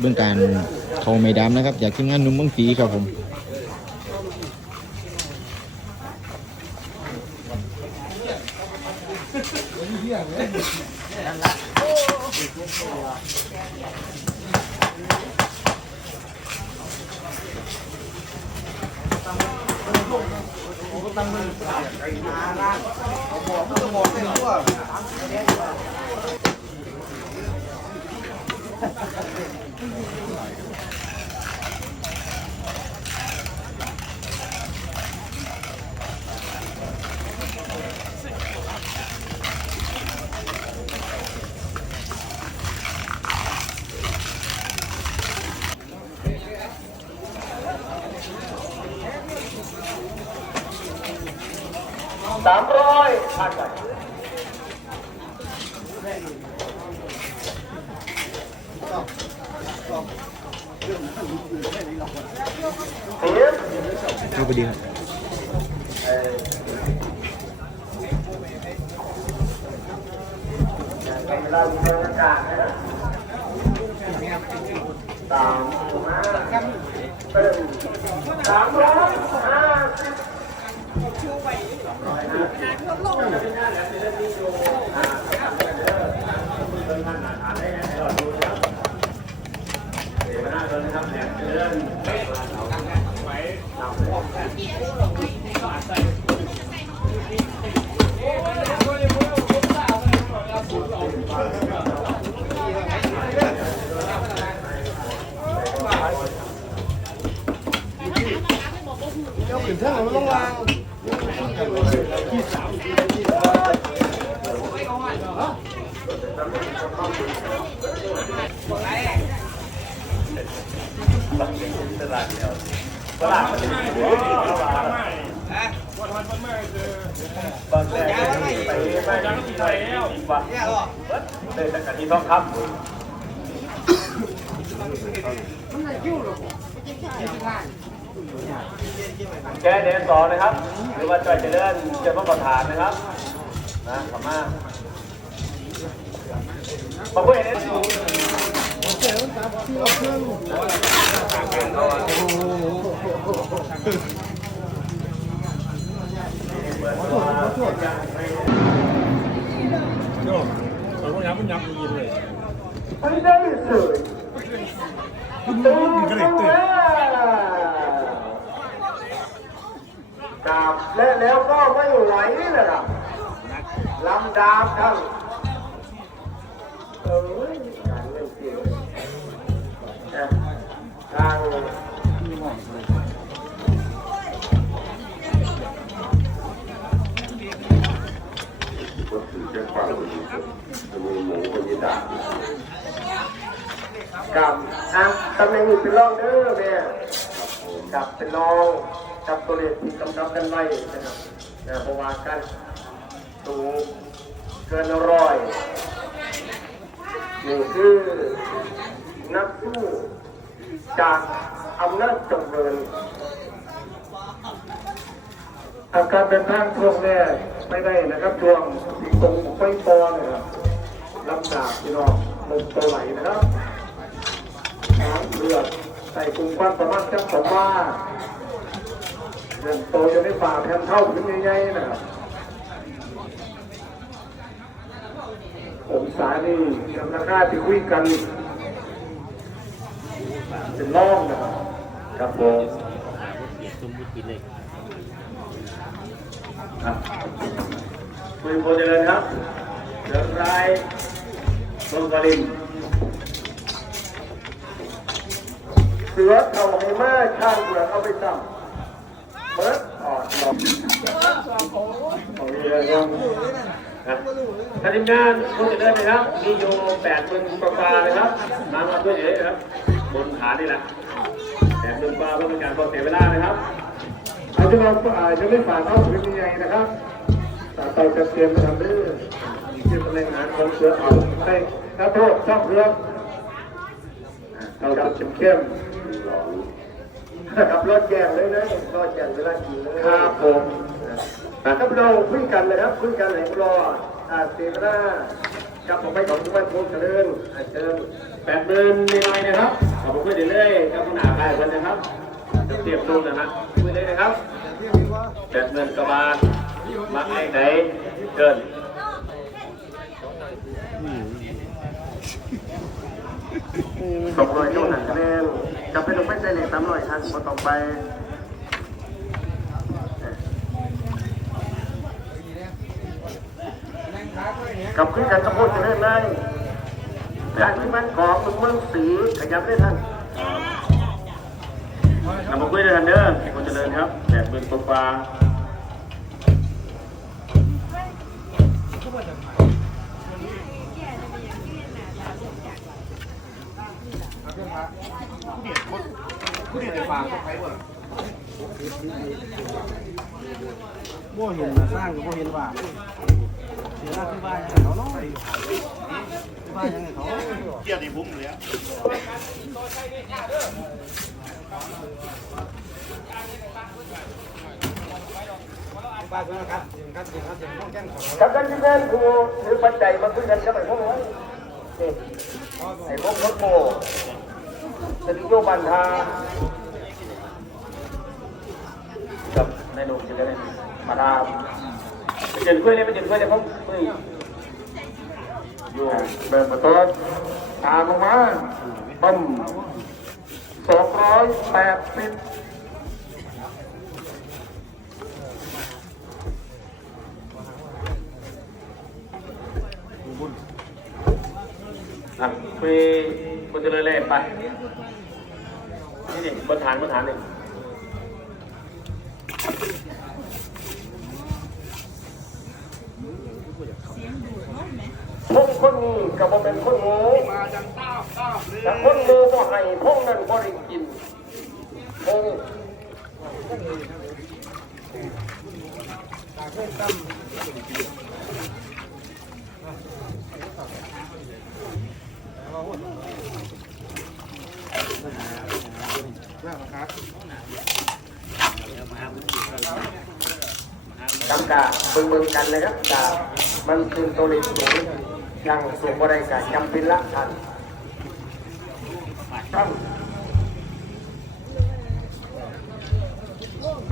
เบื้องการเขาไม่ดำนะครับ จากทีมงานหนุ่มเมืองสีครับผม สา มร้อยผ่านไปเสียงรูปดีครับเว ไปเราพวกกัน นี่ต้องครับแกเดนสองนะครับ หรือว่าจอยเจริญเจ้าพระประธานนะครับ นะขอบมาขอบคุณเอเนสเขาก็ ยับมันยับยินเลยไม่ได้เลยมันก็เลยตื่นกราบและแล้วก็ไม่ไหวนะครับลำดาบทั้ง กับทางตำแหน่งนี้เป็นรองเด้อแม่กับเป็นรองกับตัวเลขที่กำกับกันไว้นะครับนะเพระว่ากันสูงเกินร้อยนี่คือนักสู้จากอำนาจจำเริญอาการเดินทางช่วงแรก ไม่ได้นะครับช่วงตรงไฟปอนะครับลำดาบพี่น้องลงตัวไหลนะครับน้ำเลือดใส่กลุ่มควันประมาณจังสองว่าเดินโตอยู่ในป่าแผ่นเท่าขึ้นใหญ่ๆนะครับองศานี่จำราคาที่คุยกันเป็นล่องนะครับครับผม ครับคุยโพเจริญครับเดินรายลงกลินเสือเท่าให้มาช่างเสือเอาไปซ้ำเบิดออกลองของนี้เลยครับนะท่านทีมงานโพเจริญนะครับ มีอยู่แปดหมื่นกว่าๆนะครับมามาช่วยเหลือนะครับ บนฐานนี่แหละ แปดหมื่นกว่าเพื่อเป็นการพอเสียเวลานะครับอาจจะเราอาจจะไม่ฝากเข้าถึงยังไงนะครับแต่ไปจะเตรียมมาทำเรื่องที่เป็นแรงงานของเสือเอาให้นักโทษช่องเรือเราจะเข้มขับรถแย่งเลยนะรถแย่งเวลาขี่เลยครับผมครับเราคุยกันนะครับคุยกันไหนรออ่าเสียหน้ากับผมไปของทุกวันโพเจริญอาเชิญแปดหมื่นนิดหน่อยนะครับขอบคุณเรื่อยๆ กับคุณอาภายคนนะครับเทียบรูปนะฮะคุยเลยนะครับแปดหมื่นกว่าบาทมาให้ไหนเกินสองร้อยโลหนักคะแนนจะเป็นลงไม่ใจเหล็กสามร้อยทันมาต่อไปกับขึ้นกันกระโพดจะได้ไหมการที่มันของมึงเมืองสีขยับได้ท่าน นำมาคุยด้วยกันเด้อคนเจริญครับแปดหมื่นกว่าบ่เห็นมาสร้างก็บ่เห็นว่าเสียหน้าที่บ้านเขาเนาะที่บ้านยังไงเขาเกียรติผมเลยอะ บ้านก็นะครับเสียงครับเสียงครับเสียงต้องแจ้งขอกับกันที่แม่ครูถือปัจจัยมาคุยกันกับไอ้พวกนั้นนี่ไอ้พวกรถโม่สติโยบันทากับในหนุ่มจะได้มาดามไปเจอคุยเลยไปเจอคุยเลยผมคุยอยู่เบิกประตูตามลงมาปั๊มสองร้อยแปดสิบ อะคุยคนเจริญเลยไป นี่นี่บนฐานบนฐานหนึ่งพงคนนี้ก็บ่เป็นคนง่แต่คนง่บ่ให้พงนั้นบ่ได้กินพงตาพงตั้ม กำกาเบิ่งเบิ่งกันเลยครับกามันคือตัวเล็กสูงยังสูงบ่ได้กาจำเป็นละท่านท่าน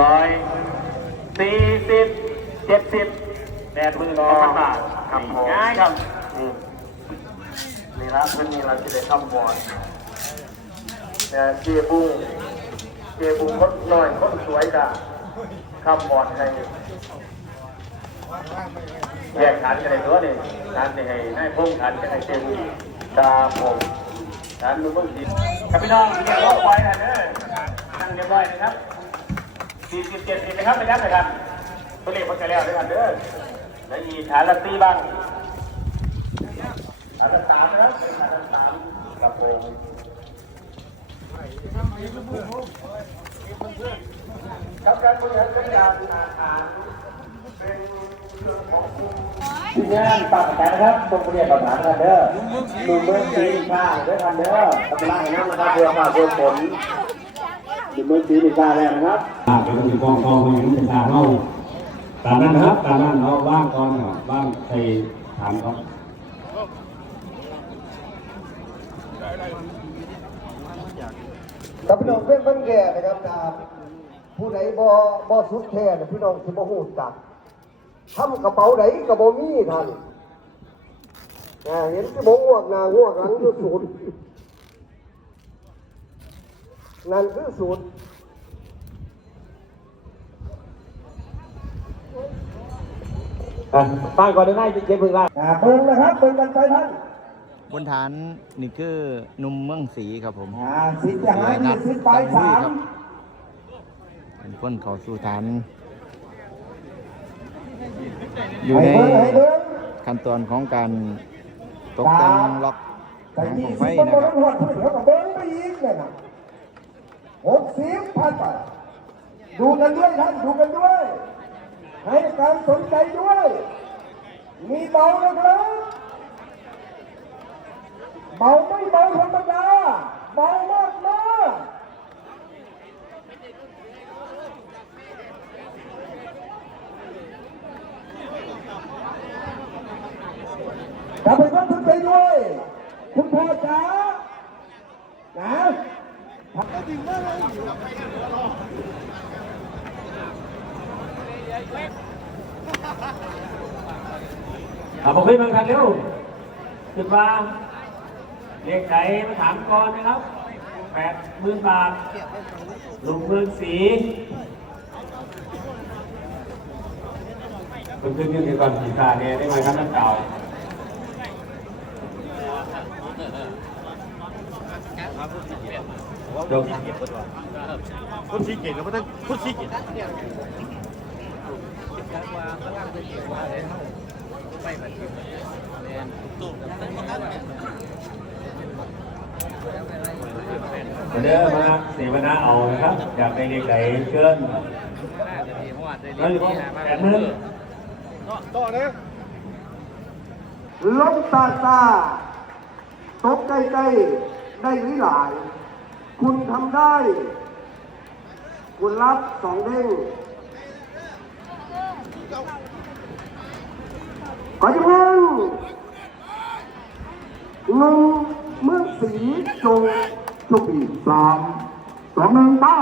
ร้อยสี่สิบเจ็ดสิบแปดหมื่นสองพันบาทครับผมง่ายครับนี่ละเพื่อนนี่เราจะได้คำวอนแต่เจียบุ้งเจียบุ้งคนน้อยคนสวยกะ คำวอนให้แยกฐานกันเลยตัวนี่ฐานนี่ให้นายพงษ์ฐานกันให้เต็มตาผมฐานดูเบื้องดีครับพี่น้องเรียบร้อยไว้นะเด้อนั่งเรียบร้อยนะครับสี่สิบเจ็ดสิบนะครับไปยับเลยครับตัวเลขมันจะแล้วด้วยกันเด้อแล้วอีฐานละสี่บ้างอันดับสามนะครับอันดับสามครับผมค รับการบริหารจัดการอาหารเป็นเรื่องของกลุ่มทีมงานปากแขนะครับตรงเรียกกับฐานกันเด้อลุงเบิ้งสีข้าด้วยกันเด้อตะไลน้ำนะครับเพื่อฝ่าเพื่อฝนลุงเบิ้งสีข้าแล้วนะครับอ่าเป็นสิ่งกองกองอย่างนี้เป็นทางเราตามนั้นนะครับตามนั้นเราบ้างก่อนนะครับบ้างใครถามเขากับพี่น้องเพื่อนบ้านแก่นะครับดาบผู้ใดบ่บ่สุดแท้น่ะพี่น้องสิบ่ฮู้จักทำกระเป๋าใดก็บ่มีท่านอ่าเห็นที่บ่งวกหน้างวกหลังอยู่สูตรนั่นคือสูตรป้ายก่อนได้เจ็บพึ่งล่างอ่าเบิ่งนะครับเบิ่งกันไปท่าน บนฐานนี่คือหนุ่มเมืองศรีครับผมอ่าสิบจะหานัยี่ดสิบปลายตั้งสามือคมรับเป็นคนเขาสู่ฐาน อยู่ให้ในเบิ่งให้เบิ่งขั้นตอนของการตกแต่งล็อกแต่หางยี่ของสิไฟบมันนะบ่คต้รัอบงหวดพื้นเขาก็เบิ่งไปอีกเลยนะหกสิบพันไปดูกันด้วยท่านดูกันด้วย ให้การสนใจด้วย มีเบานะครับ เบาไม่เบาธรรมดาเบามากมากกลับไปก็สนใจด้วยคุณพ่อจ๋านะเอาผมขึ้นมาครับเร็วขึ้นมา เรียกใจมาถามก่อนนะครับแปดหมื่นบาทลุงเมืองสีคุณขึ้นยืนก่อนสีตาเนี่ยได้ไหมครับนักเก่าจบคนชี้เก่งแล้วก็ต้องคนชี้เก่ง เด้อมาเสวนาเอานะครับอยากไปเรียกไหนเชิญแล้วอยู่แปดหมื่นลงตาตาตกใกล้ๆได้หรือหลาย คุณทำได้ คุณรับสองเด้งขอจะพึ่งหนึ่งง สีจงจงอีกสามสองหนึ่งป้า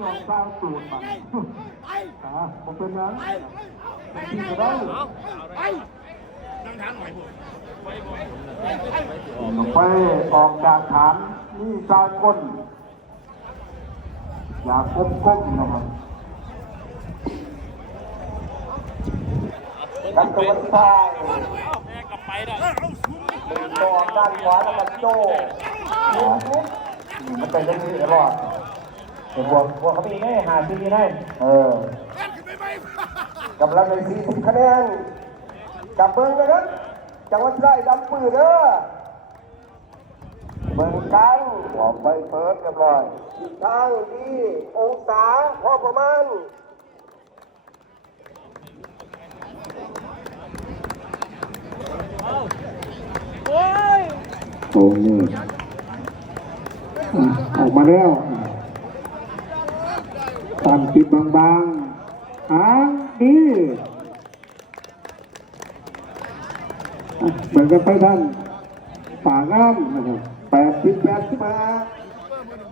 ยอมสร้างสูตรมาอ่าผมเป็นยังที่จะได้ไปออกจากฐานนี่ชายก้น ยาก้มก้มนะครับกันตัวซ้ายเป็นตัวด้านขวาแล้วก็โจ้นี่มันเป็นเรื่องนี้ตลอดเดี๋ยวบวกบวกเขาไปอีกไงหาซีดีได้เออกำลังในสี่สิบคะแนนจับเบิ้งนะครับจังหวัดไร่ดำปืนเด้อ เบิ้งกันออกไปเปิดเรียบร้อยทิศทางดีองศาพอประมาณโอ้นี่อะออกมาแล้วตันปิดบางๆหางดีอ่เหมือนกันไปท่านป่างามนะครับ แปดสิบแปดสิบห้า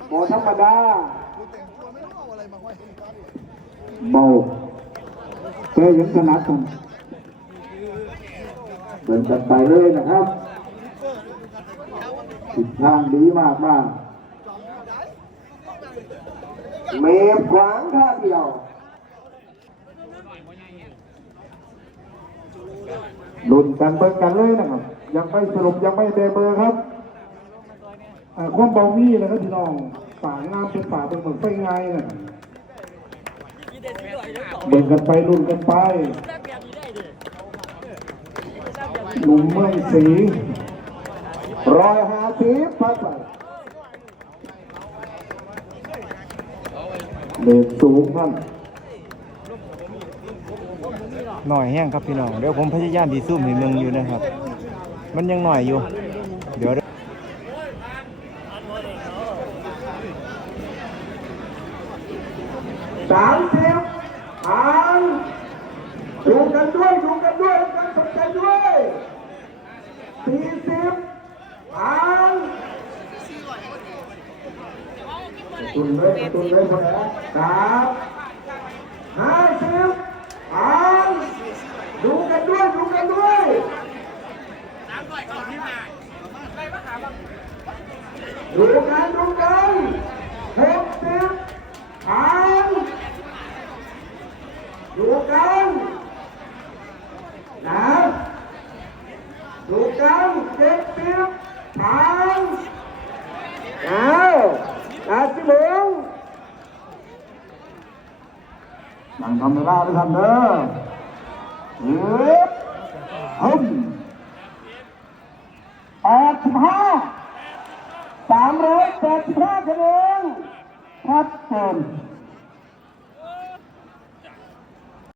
โมธรรมดาเบาเคยเห็นขนาดกันเหมือนกันไปเลยนะครับทิศทางดีมากมากเมฟขวางท่าเดียวลุนกันเบิ่งกันเลยนะครับ ยังไม่สรุปยังไม่เดเบอร์ครับ ความเบามีนะครับพี่น้องฝางามเป็นฝาเป็นเหมือนไฟไงนะเบิ่งกันไปลุ้นกันไปหนุ่มเมืองสีรอยหาสีพัดไปเด่นสูงนั่นหน่อยแห้งครับพี่น้องเดี๋ยวผมพยายามดีซูมให้เมืองอยู่นะครับ มันยังหน่อยอยู่ เดี๋ยว สามสิบหางดูกันด้วยดูกันด้วยกันสนใจด้วยสี่สิบหาง ตุนเลยตุนเลยคนละครับห้าสิบหางดูกันด้วย ดูกันด้วยดูกันดูกันหกสิบหางดูกันนะดูกันเจ็ดสิบหางเอ ทำเวลาด้วยกันเด้อเฮ้ยฮึมแปดสิบห้าสามร้อยแปดสิบห้าคะแนนครับผม